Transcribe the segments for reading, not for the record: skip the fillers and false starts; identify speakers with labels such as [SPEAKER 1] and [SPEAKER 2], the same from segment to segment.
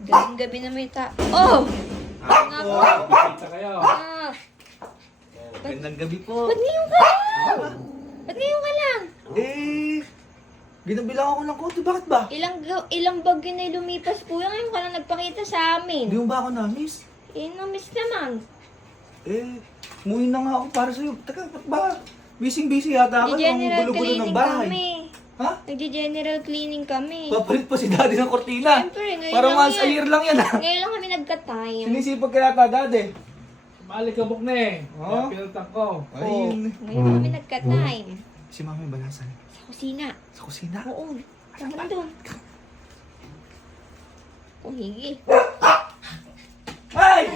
[SPEAKER 1] Gabing-gabi na may Oh! Nga po.
[SPEAKER 2] Kita kayo.
[SPEAKER 1] Ah,
[SPEAKER 3] Magandang gabi po.
[SPEAKER 1] ba't ngayon ka lang? Ba't ngayon ka lang?
[SPEAKER 3] Binabilang ako ng kotse. Bakit ba?
[SPEAKER 1] Ilang bagyo na lumipas po yan. Ngayon ka lang nagpakita sa amin.
[SPEAKER 3] Hindi mo ba ako na-miss?
[SPEAKER 1] Na-miss naman.
[SPEAKER 3] Umuwi na nga ako para sa'yo. Teka, ba't ba? Busy yata ako. Ang
[SPEAKER 1] Nag-general
[SPEAKER 3] gulo-gulo ng
[SPEAKER 1] cleaning
[SPEAKER 3] bahay.
[SPEAKER 1] kami.
[SPEAKER 3] Ha?
[SPEAKER 1] Nag-general cleaning kami.
[SPEAKER 3] Papalit pa si daddy ng kortina.
[SPEAKER 1] Siyempre, ngayon
[SPEAKER 3] Parang
[SPEAKER 1] lang
[SPEAKER 3] once a
[SPEAKER 1] yan.
[SPEAKER 3] year lang yan ha.
[SPEAKER 1] Ngayon lang kami nagka-time.
[SPEAKER 3] Sinisipag ka yata daddy.
[SPEAKER 2] Maalikabok na eh.
[SPEAKER 3] Oh?
[SPEAKER 2] Pinuntak ko.
[SPEAKER 3] Ayun.
[SPEAKER 1] Ngayon lang kami nagka-time.
[SPEAKER 3] Si mami balasan.
[SPEAKER 1] Sa kusina.
[SPEAKER 3] Sa kusina.
[SPEAKER 1] Oo. Tama doon. Higi.
[SPEAKER 3] Ay!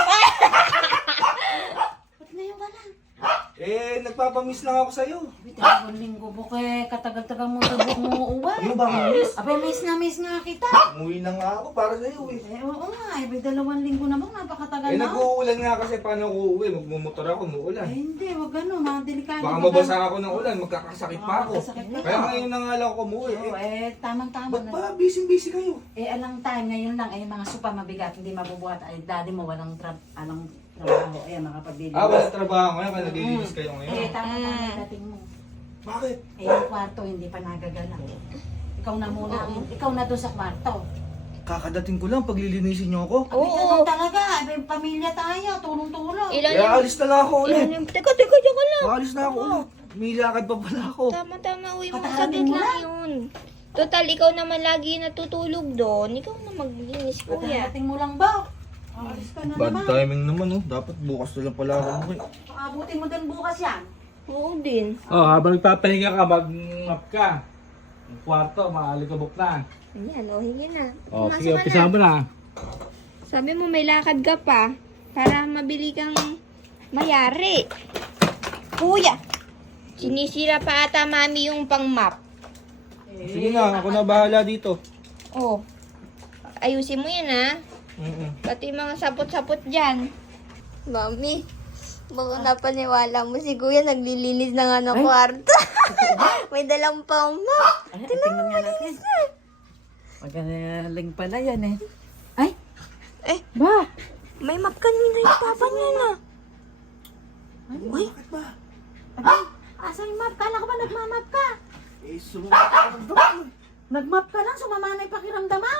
[SPEAKER 4] Ba't ngayon ka lang?
[SPEAKER 3] Nagpapamiss lang ako sa'yo.
[SPEAKER 4] Dalawang linggo po kay katagal-tagal mo tabok mo uwan.
[SPEAKER 3] Ano ba ang miss?
[SPEAKER 4] Abay, miss nga kita.
[SPEAKER 3] Umuwi na nga ako para sa'yo eh.
[SPEAKER 4] Oo nga, abay, 2 linggo na bang napakatagal na.
[SPEAKER 3] Nag-uulan nga kasi paano ako uuwi. Magmumotor ako, umuulan.
[SPEAKER 4] Hindi, wag gano'n, mga delikado.
[SPEAKER 3] Baka mabasa ako ng ulan, magkakasakit pa ako.
[SPEAKER 4] Magkakasakit pa.
[SPEAKER 3] Kaya ngayon na nga lang ako umuwi.
[SPEAKER 4] Tamang-tama
[SPEAKER 3] Ba't
[SPEAKER 4] na.
[SPEAKER 3] ba busy kayo?
[SPEAKER 4] Alang time, ngayon lang, mga supa mabigat, hindi mabubuhat. Ay, daddy mo, walang trabaho. Mga pabili.
[SPEAKER 3] Walang trabaho ngayon, kaya naglilinis kayo ngayon.
[SPEAKER 4] Tama-tama yung dating mo.
[SPEAKER 3] Bakit?
[SPEAKER 4] Yung kwarto, hindi pa nagagala. Ikaw na muna, ikaw na doon sa kwarto.
[SPEAKER 3] Kakadating ko lang, paglilinisin niyo ako.
[SPEAKER 4] Abay, ganun talaga. Abay, pamilya tayo, tulong-tulong.
[SPEAKER 3] Kaya alis na lang ako ulit.
[SPEAKER 1] Teka, diyan ka lang.
[SPEAKER 3] Alis na ako ulit. May lakad pa pala ako.
[SPEAKER 1] Tama, uwi mo.
[SPEAKER 4] Patarating
[SPEAKER 1] Saglit
[SPEAKER 4] mo
[SPEAKER 1] lang yun. Total, ikaw naman lagi natutulog doon. Ikaw na maglinis, kuya.
[SPEAKER 4] Pagdating mo lang ba? Alis ka na
[SPEAKER 3] Bad
[SPEAKER 4] naman.
[SPEAKER 3] timing naman oh. Dapat bukas na lang pala ako umuwi.
[SPEAKER 4] Paabutin mo din bukas yan.
[SPEAKER 1] Oo din.
[SPEAKER 2] Oh, habang nagpapahinga ka, mag-map ka. Ang kwarto, maalikabok na.
[SPEAKER 1] Ayan, higi na.
[SPEAKER 2] Oh,
[SPEAKER 1] Pumasok
[SPEAKER 2] sige,
[SPEAKER 1] ka
[SPEAKER 2] umpisa
[SPEAKER 1] na.
[SPEAKER 2] mo na.
[SPEAKER 1] Sabi mo may lakad ka pa para mabili kang mayari. Kuya, sinisira pa ata mami yung pang-map.
[SPEAKER 3] Sige na, ako na bahala dito.
[SPEAKER 1] Oh, ayusin mo yan ha.
[SPEAKER 3] Mm-mm.
[SPEAKER 1] Pati mga sapot-sapot dyan. Mami, baka napaniwala mo si kuya naglilinis na nga ng kwarto. May dalang pang-map.
[SPEAKER 4] Ay, tingnan nga natin. Magaling pala yan eh. Ay!
[SPEAKER 1] Eh,
[SPEAKER 4] Ba?
[SPEAKER 1] may map kanina yung papa niya na. Uy,
[SPEAKER 3] Bakit ba?
[SPEAKER 4] Abay, asa yung map? Kala ko ba nagmamap ka?
[SPEAKER 3] Sumunod ako ng doktor.
[SPEAKER 4] Nagmap ka lang, sumama na yung pakiramdam ha?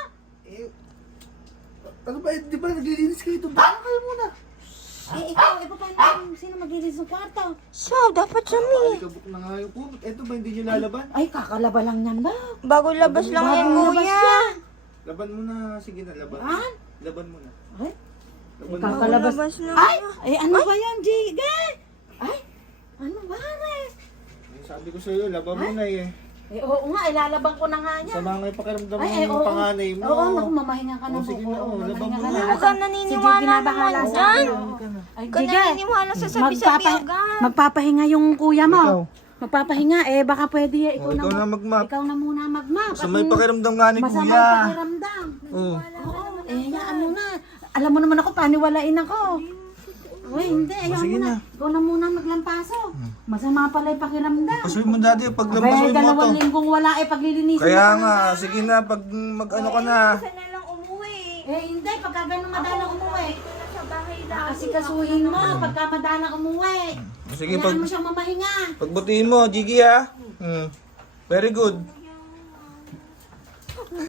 [SPEAKER 3] Ano ba, di ba naglilinis kayo doon? Baka kayo muna.
[SPEAKER 4] Ikaw, paano sino maglinis ng kwarto?
[SPEAKER 1] so, dapat siya mi.
[SPEAKER 3] Kabuk na nga yung kumot. Eto ba, hindi nyo lalaban?
[SPEAKER 4] Ay, kakalaba lang yan ba?
[SPEAKER 1] Bago labas lang yan,
[SPEAKER 4] Bagong labas
[SPEAKER 1] kuya.
[SPEAKER 4] yan.
[SPEAKER 3] Laban mo na. Sige na, laban.
[SPEAKER 4] Han?
[SPEAKER 3] Laban mo na.
[SPEAKER 4] Ay,
[SPEAKER 3] Laban mo.
[SPEAKER 4] kakalabas.
[SPEAKER 1] Labas na.
[SPEAKER 4] Ay, ano ba yan, Jigay? Ay, ano ba rin?
[SPEAKER 3] Sabi ko sa'yo, laban mo na eh.
[SPEAKER 4] Oo nga, ilalabang ko na nga yan.
[SPEAKER 3] Sama nga yung pakiramdam
[SPEAKER 4] Ay,
[SPEAKER 3] ng panganay mo.
[SPEAKER 4] Oo, naku, mamahinga ka na
[SPEAKER 3] Oh, sige
[SPEAKER 4] po.
[SPEAKER 3] na,
[SPEAKER 4] Oo,
[SPEAKER 3] laban mo
[SPEAKER 4] mamahinga
[SPEAKER 3] na.
[SPEAKER 4] ka
[SPEAKER 1] Huwag kang naniniwala naman dyan.
[SPEAKER 4] Ay,
[SPEAKER 1] Huwag kang
[SPEAKER 4] Jigay,
[SPEAKER 1] naniniwala sa sabi-sabi agad.
[SPEAKER 4] magpapahinga yung kuya mo.
[SPEAKER 3] Ikaw.
[SPEAKER 4] Magpapahinga, baka pwede ikaw,
[SPEAKER 3] Ikaw na mag-map.
[SPEAKER 4] Ikaw na muna mag-map.
[SPEAKER 3] Sa may pakiramdam nga ni
[SPEAKER 4] Masama
[SPEAKER 3] kuya.
[SPEAKER 4] yung pakiramdam.
[SPEAKER 3] Oo.
[SPEAKER 4] Oo, hayaan mo na. Alam mo naman ako, paniwalain ako. Uy, hindi, ayaw
[SPEAKER 3] sige
[SPEAKER 4] mo na.
[SPEAKER 3] na.
[SPEAKER 4] Ikaw na muna maglampaso. Masama pala yung pakiramdam.
[SPEAKER 3] Pasuin mo dati, pag
[SPEAKER 4] Abay,
[SPEAKER 3] lampasoy mo to.
[SPEAKER 4] 2 linggong wala paglilinisin.
[SPEAKER 3] Kaya
[SPEAKER 4] mo
[SPEAKER 3] nga,
[SPEAKER 4] pa.
[SPEAKER 3] sige na, pag mag-ano ka na.
[SPEAKER 1] Isa na lang umuwi.
[SPEAKER 4] Hindi, pagka ganun madalang umuwi.
[SPEAKER 1] Dito na sa bahay lang.
[SPEAKER 4] Asikasuhin mo, pagka madalang umuwi.
[SPEAKER 3] Sige,
[SPEAKER 4] Hayaan mo siyang mamahinga.
[SPEAKER 3] pagbutihin mo, Gigi ha. Very good.